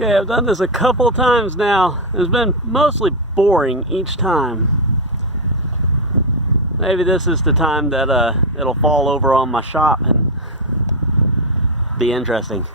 Okay, I've done this a couple times now. It's been mostly boring each time. Maybe this is the time that it'll fall over on my shop and be interesting.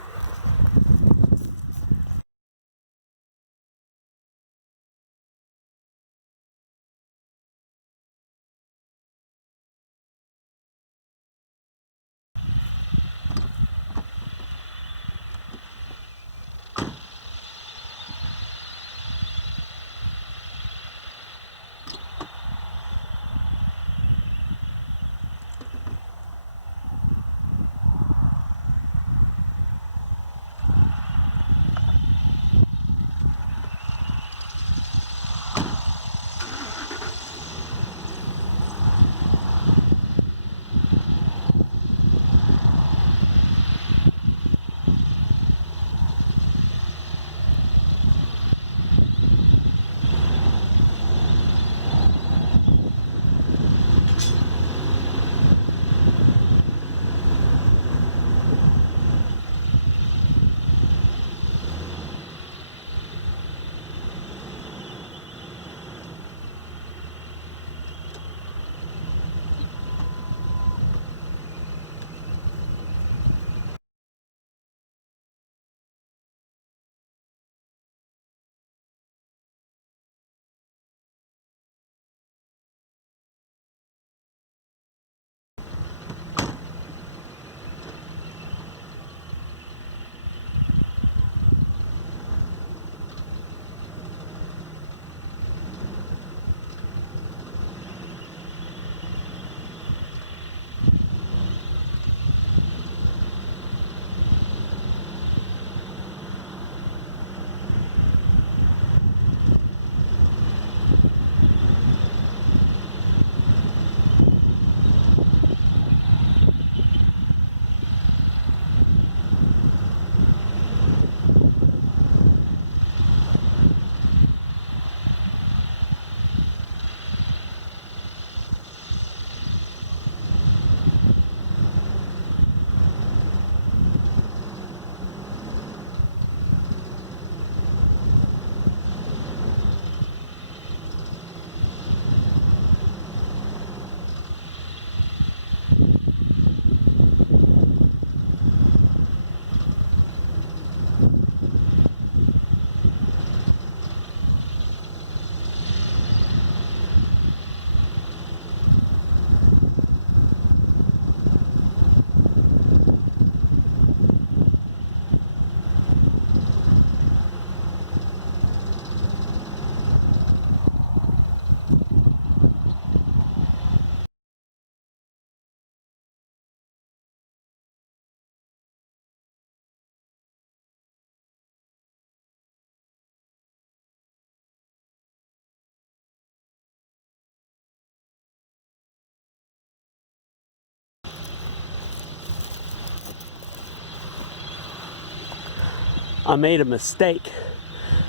I made a mistake.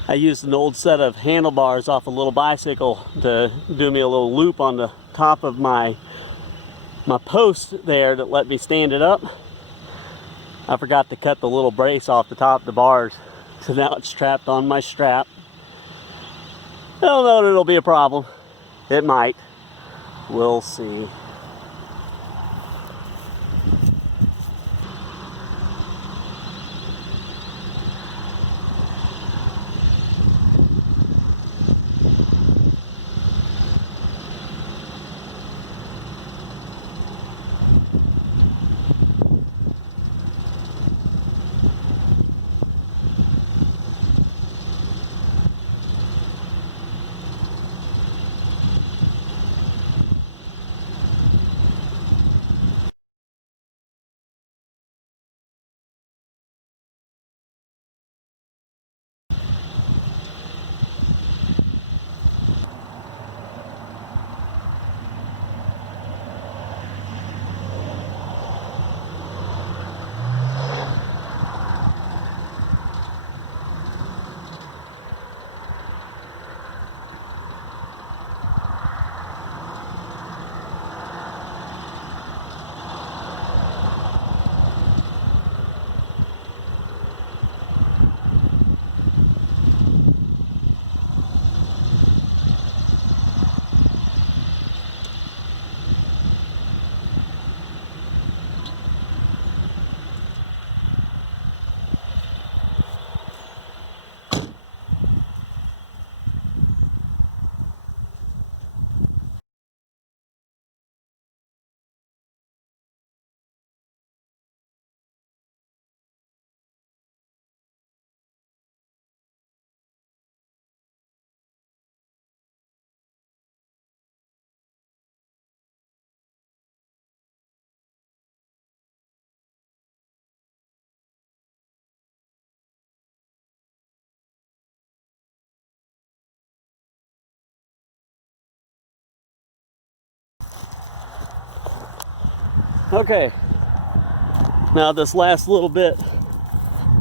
I used an old set of handlebars off a little bicycle to do me a little loop on the top of my post there that let me stand it up. I forgot to cut the little brace off the top of the bars, so now it's trapped on my strap. I don't know that it'll be a problem. It might. We'll see. Okay, now this last little bit,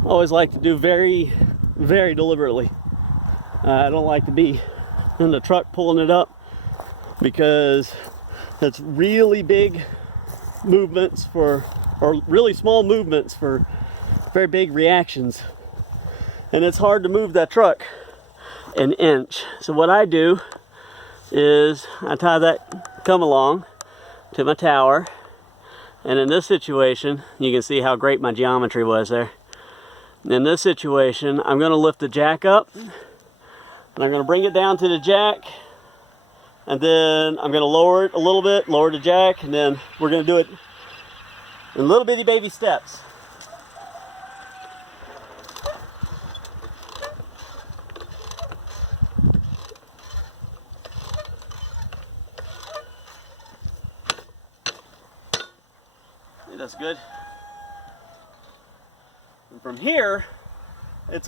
I always like to do very, very deliberately. I don't like to be in the truck pulling it up because it's really big movements or really small movements for very big reactions. And it's hard to move that truck an inch. So what I do is I tie that come along to my tower. And in this situation, you can see how great my geometry was there. In this situation, I'm going to lift the jack up, and I'm going to bring it down to the jack, and then I'm going to lower it a little bit, lower the jack, and then we're going to do it in little bitty baby steps. That's good. And from here, it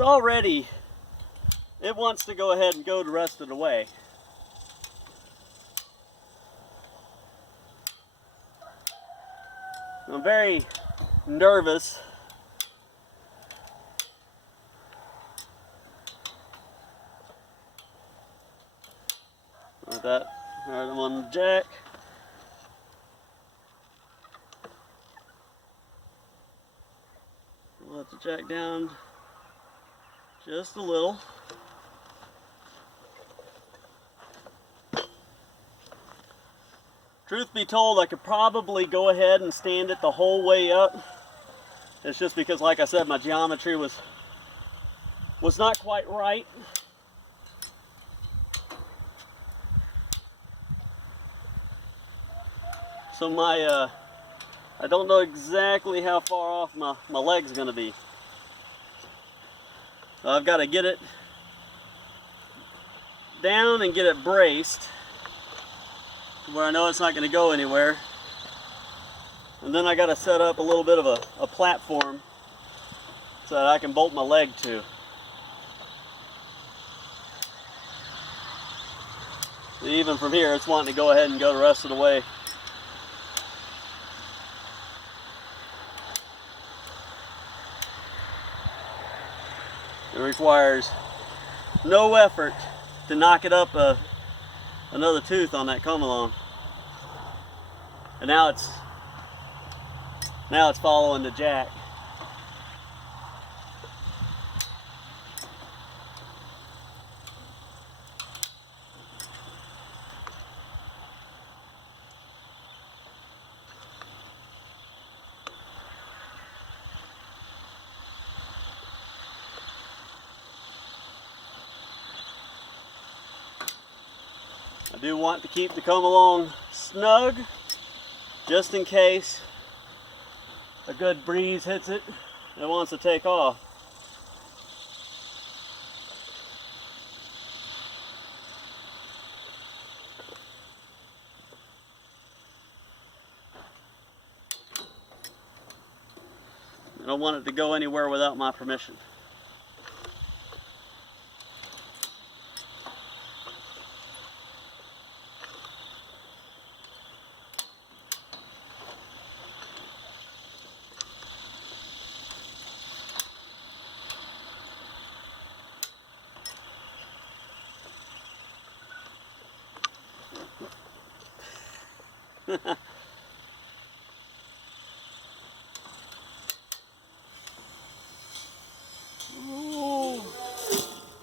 wants to go ahead and go the rest of the way. I'm very nervous like that. All right, I'm on the jack. Let the jack down just a little. Truth be told, I could probably go ahead and stand it the whole way up. It's just because, like I said, my geometry was not quite right. So I don't know exactly how far off my leg's gonna be. So I've got to get it down and get it braced where I know it's not going to go anywhere. And then I got to set up a little bit of a platform so that I can bolt my leg to. Even from here, it's wanting to go ahead and go the rest of the way. It requires no effort to knock it up another tooth on that come along. And now it's following the jack. I do want to keep the come along snug, just in case a good breeze hits it and wants to take off. I don't want it to go anywhere without my permission.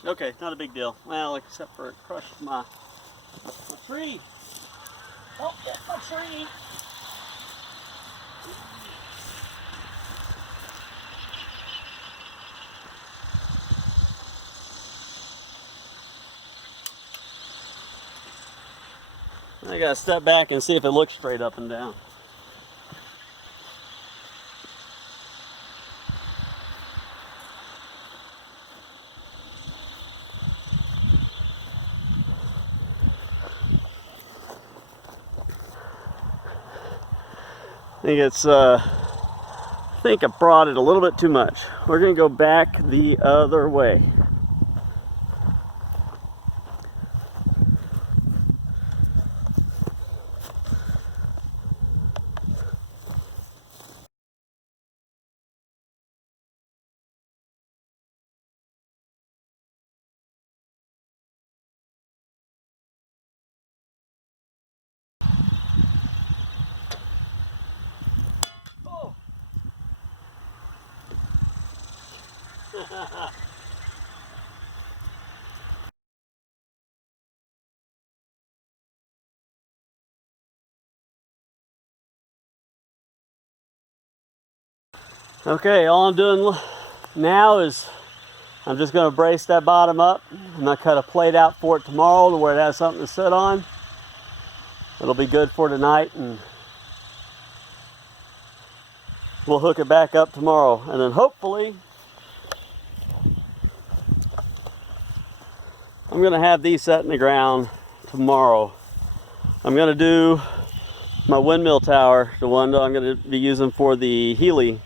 Okay, not a big deal. Well, except for it crushed my tree. Oh, yeah, my tree. I gotta step back and see if it looks straight up and down. I think I brought it a little bit too much. We're gonna go back the other way. Okay, all I'm doing now is I'm just going to brace that bottom up. I'm going to cut a plate out for it tomorrow to where it has something to sit on. It'll be good for tonight, and we'll hook it back up tomorrow. And then hopefully I'm going to have these set in the ground tomorrow. I'm going to do my windmill tower, the one that I'm going to be using for the Healy.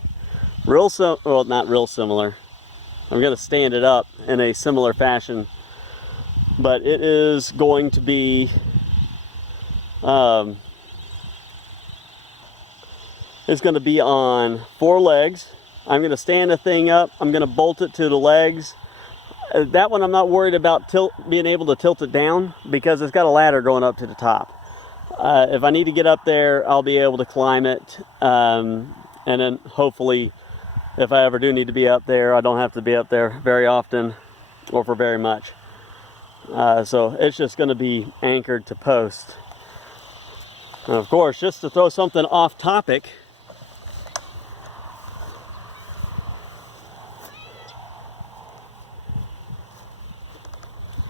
Well, not real similar. I'm going to stand it up in a similar fashion, but it is going to be it's going to be on 4 legs. I'm going to stand the thing up. I'm going to bolt it to the legs. That one I'm not worried about being able to tilt it down because it's got a ladder going up to the top. If I need to get up there, I'll be able to climb it, and then hopefully if I ever do need to be up there, I don't have to be up there very often or for very much. So it's just going to be anchored to post. And of course, just to throw something off topic,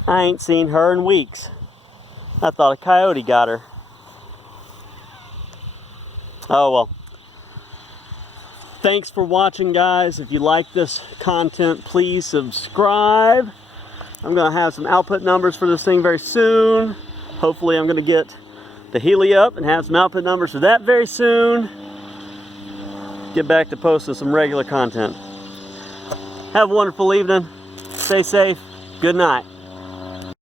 I ain't seen her in weeks. I thought a coyote got her. Oh well. Thanks for watching, guys. If you like this content, please subscribe. I'm going to have some output numbers for this thing very soon. Hopefully I'm going to get the Healy up and have some output numbers for that very soon. Get back to posting some regular content. Have a wonderful evening. Stay safe. Good night.